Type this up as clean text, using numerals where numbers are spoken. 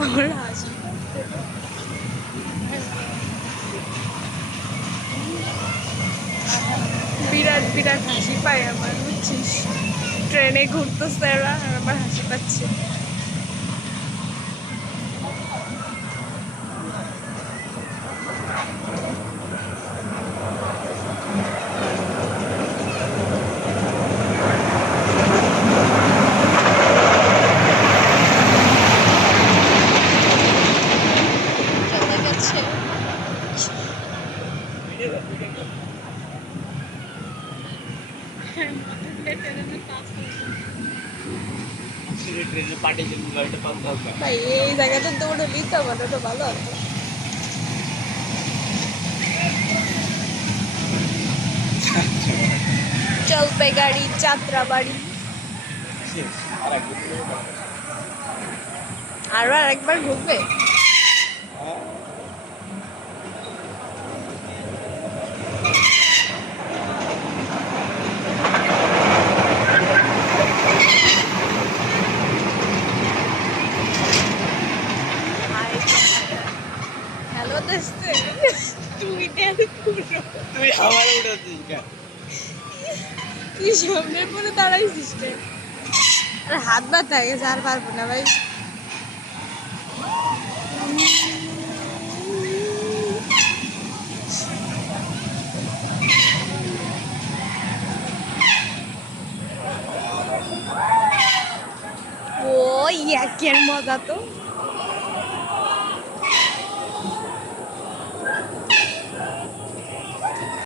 আমার হাসি বিরাট বিরাট হাসি পায় আমার, বুঝছিস? ট্রেনে ঘুরতেছে ওরা আর আমার হাসি পাচ্ছে। চলে গেছে। ভাই এই জায়গাটা দৌড়ে নিতে আমার তো ভালো হতো। চলবে গাড়ি যাত্রা বাড়ি। আরো আরেকবার ঘুরবে। হ্যালো দোস্ত, তুই তুই আমার উড়াচ্ছিস কেন? তুই সামনের পরে দাঁড়াইছিস কেন? আর হাত ব্যথা হয়ে গেছে, আর পারবো না ভাই। ও ইয়াকের মজা তো।